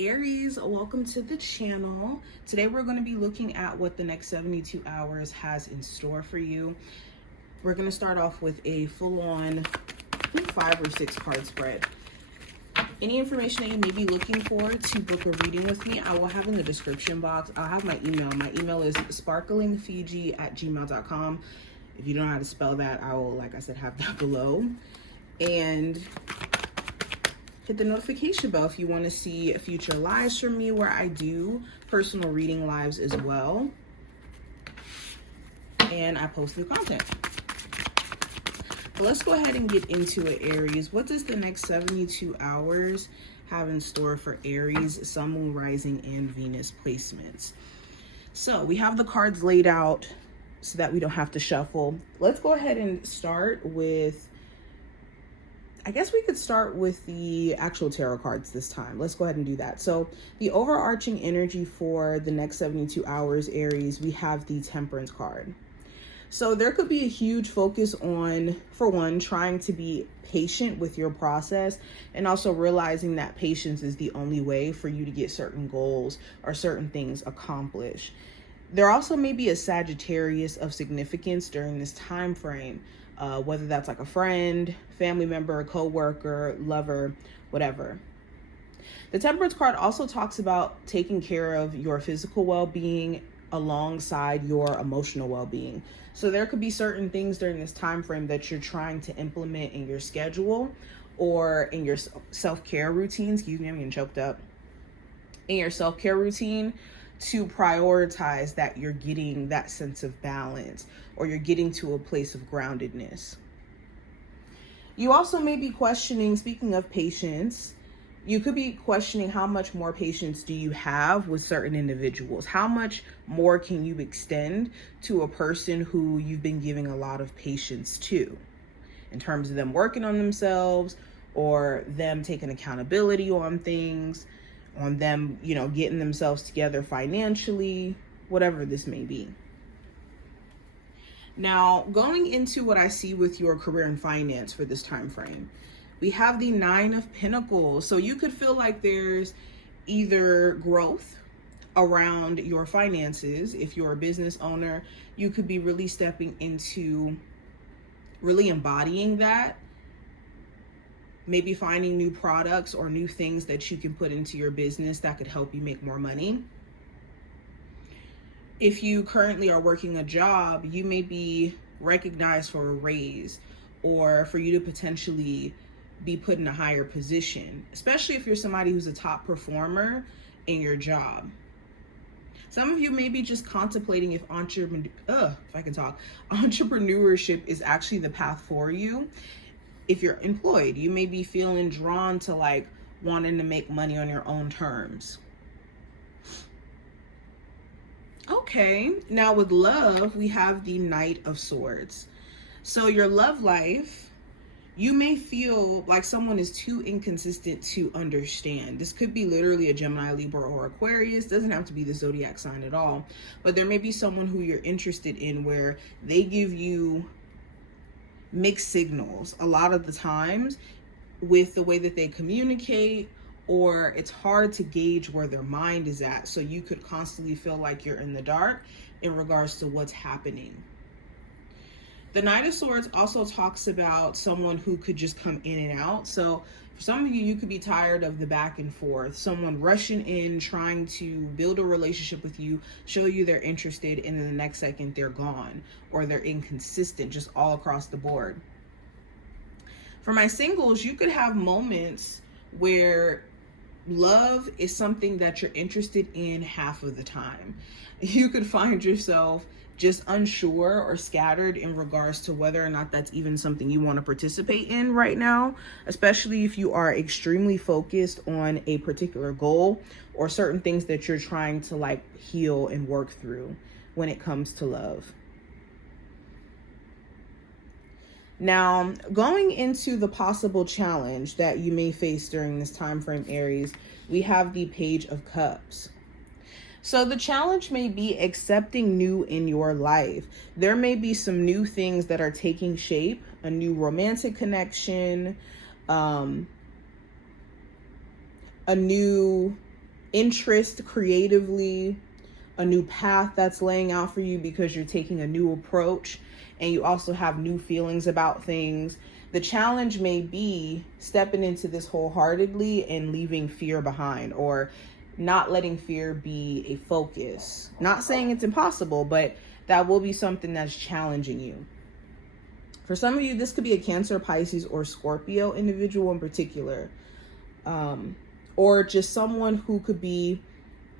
Aries, welcome to the channel. Today we're going to be looking at what the next 72 hours has in store for you. We're going to start off with a full-on 5 or 6 card spread. Any information that you may be looking for to book a reading with me, I will have in the description box. I'll have my email. My email is sparklingfiji@gmail.com. If you don't know how to spell that, I will, like I said, have that below. And hit the notification bell if you want to see future lives from me, where I do personal reading lives as well. And I post new content. But let's go ahead and get into it, Aries. What does the next 72 hours have in store for Aries, Sun, Moon, Rising, and Venus placements? So we have the cards laid out so that we don't have to shuffle. Let's go ahead and start with, I guess we could start with the actual tarot cards this time. Let's go ahead and do that. So the overarching energy for the next 72 hours, Aries, we have the Temperance card. So there could be a huge focus on, for one, trying to be patient with your process, and also realizing that patience is the only way for you to get certain goals or certain things accomplished. There also may be a Sagittarius of significance during this time frame, whether that's like a friend, family member, a co-worker, lover, whatever. The Temperance card also talks about taking care of your physical well-being alongside your emotional well-being. So there could be certain things during this time frame that you're trying to implement in your schedule or in your self-care routine. Excuse me, I'm getting choked up. In your self-care routine, to prioritize that you're getting that sense of balance, or you're getting to a place of groundedness. You also may be questioning, speaking of patience, you could be questioning how much more patience do you have with certain individuals? How much more can you extend to a person who you've been giving a lot of patience to, in terms of them working on themselves, or them taking accountability on things, on them, getting themselves together financially, whatever this may be. Now, going into what I see with your career and finance for this time frame, we have the 9 of Pentacles. So you could feel like there's either growth around your finances. If you're a business owner, you could be really stepping into really embodying that. Maybe finding new products or new things that you can put into your business that could help you make more money. If you currently are working a job, you may be recognized for a raise, or for you to potentially be put in a higher position, especially if you're somebody who's a top performer in your job. Some of you may be just contemplating if entrepreneurship is actually the path for you. If you're employed, you may be feeling drawn to like wanting to make money on your own terms. Okay, now with love, we have the Knight of Swords. So your love life, you may feel like someone is too inconsistent to understand. This could be literally a Gemini, Libra, or Aquarius. Doesn't have to be the zodiac sign at all. But there may be someone who you're interested in where they give you mixed signals a lot of the times with the way that they communicate, or it's hard to gauge where their mind is at. So you could constantly feel like you're in the dark in regards to what's happening. The Knight of Swords also talks about someone who could just come in and out. So for some of you, you could be tired of the back and forth, someone rushing in, trying to build a relationship with you, show you they're interested, and then the next second they're gone, or they're inconsistent just all across the board. For my singles, you could have moments where love is something that you're interested in half of the time. You could find yourself just unsure or scattered in regards to whether or not that's even something you want to participate in right now, especially if you are extremely focused on a particular goal or certain things that you're trying to like heal and work through when it comes to love. Now, going into the possible challenge that you may face during this time frame, Aries, we have the Page of Cups. So the challenge may be accepting new in your life. There may be some new things that are taking shape, a new romantic connection, a new interest creatively, a new path that's laying out for you because you're taking a new approach, and you also have new feelings about things. The challenge may be stepping into this wholeheartedly and leaving fear behind, or not letting fear be a focus. Not saying it's impossible, but that will be something that's challenging you. For some of you, this could be a Cancer, Pisces, or Scorpio individual in particular. Or just someone who could be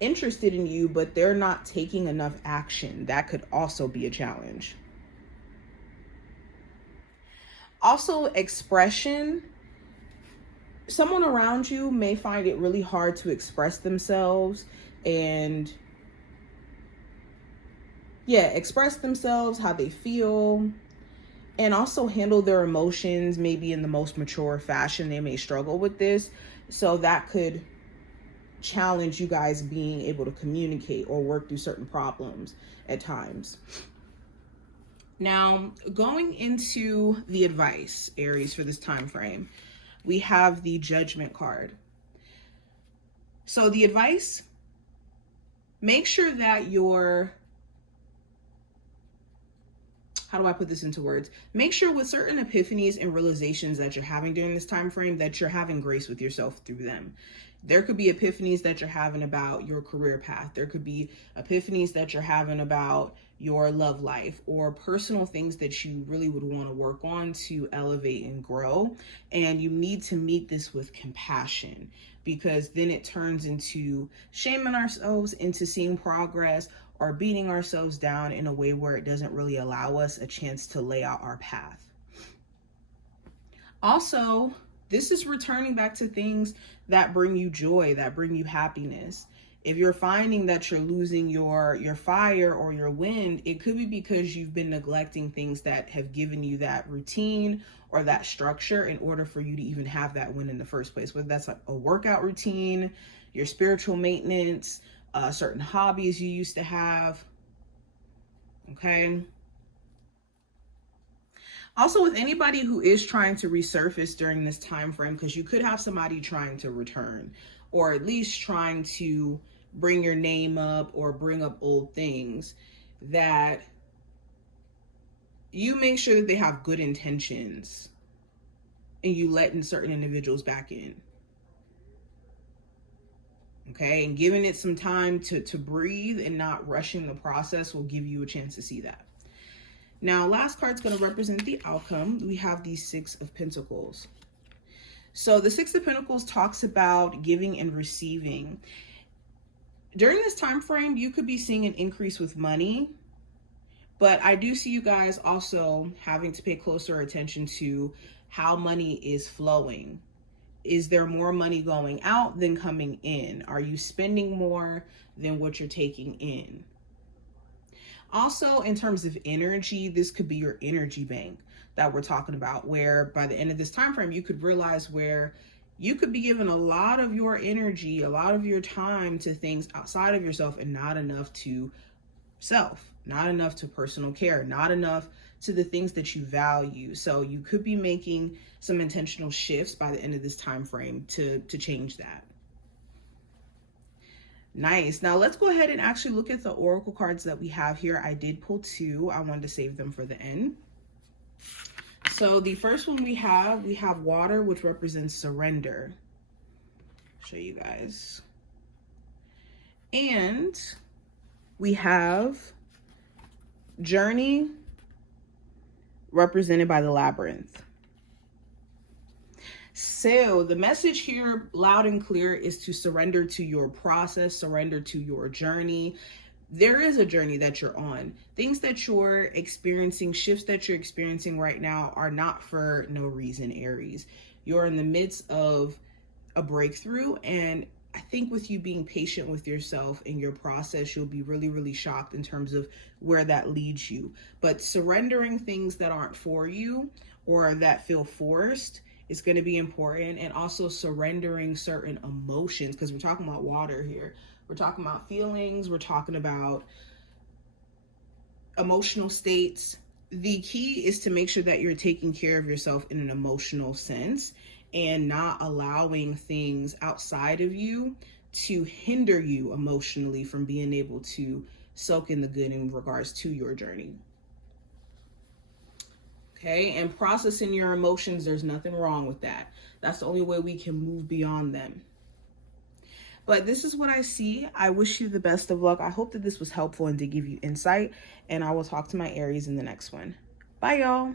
interested in you, but they're not taking enough action. That could also be a challenge. Also, expression. Someone around you may find it really hard to express themselves and express themselves, how they feel, and also handle their emotions maybe in the most mature fashion. They may struggle with this. So that could challenge you guys being able to communicate or work through certain problems at times. Now, going into the advice, Aries, for this time frame, we have the Judgment card. So the advice, make sure that you're, how do I put this into words? Make sure with certain epiphanies and realizations that you're having during this time frame that you're having grace with yourself through them. There could be epiphanies that you're having about your career path. There could be epiphanies that you're having about your love life or personal things that you really would want to work on to elevate and grow. And you need to meet this with compassion, because then it turns into shaming ourselves into seeing progress or beating ourselves down in a way where it doesn't really allow us a chance to lay out our path. Also, this is returning back to things that bring you joy, that bring you happiness. If you're finding that you're losing your fire or your wind, it could be because you've been neglecting things that have given you that routine or that structure in order for you to even have that win in the first place. Whether that's like a workout routine, your spiritual maintenance, certain hobbies you used to have. Okay. Also, with anybody who is trying to resurface during this time frame, because you could have somebody trying to return, or at least trying to bring your name up or bring up old things, that you make sure that they have good intentions and you letting certain individuals back in. Okay, and giving it some time to breathe and not rushing the process will give you a chance to see that. Now, last card's going to represent the outcome. We have the Six of Pentacles. So the Six of Pentacles talks about giving and receiving. During this time frame, you could be seeing an increase with money, but I do see you guys also having to pay closer attention to how money is flowing. Is there more money going out than coming in? Are you spending more than what you're taking in? Also, in terms of energy, this could be your energy bank that we're talking about, where by the end of this time frame, you could realize where you could be giving a lot of your energy, a lot of your time to things outside of yourself and not enough to self, not enough to personal care, not enough to the things that you value. So you could be making some intentional shifts by the end of this time frame to change that. Nice. Now let's go ahead and actually look at the oracle cards that we have here. I did pull two. I wanted to save them for the end. So the first one we have water, which represents surrender. I'll show you guys. And we have journey, represented by the labyrinth. So the message here, loud and clear, is to surrender to your process, surrender to your journey. There is a journey that you're on. Things that you're experiencing, shifts that you're experiencing right now are not for no reason, Aries. You're in the midst of a breakthrough, and I think with you being patient with yourself in your process, you'll be really, really shocked in terms of where that leads you. But surrendering things that aren't for you or that feel forced is going to be important. And also surrendering certain emotions, because we're talking about water here. We're talking about feelings. We're talking about emotional states. The key is to make sure that you're taking care of yourself in an emotional sense and not allowing things outside of you to hinder you emotionally from being able to soak in the good in regards to your journey. Okay, and processing your emotions, there's nothing wrong with that. That's the only way we can move beyond them. But this is what I see. I wish you the best of luck. I hope that this was helpful and to give you insight. And I will talk to my Aries in the next one. Bye, y'all.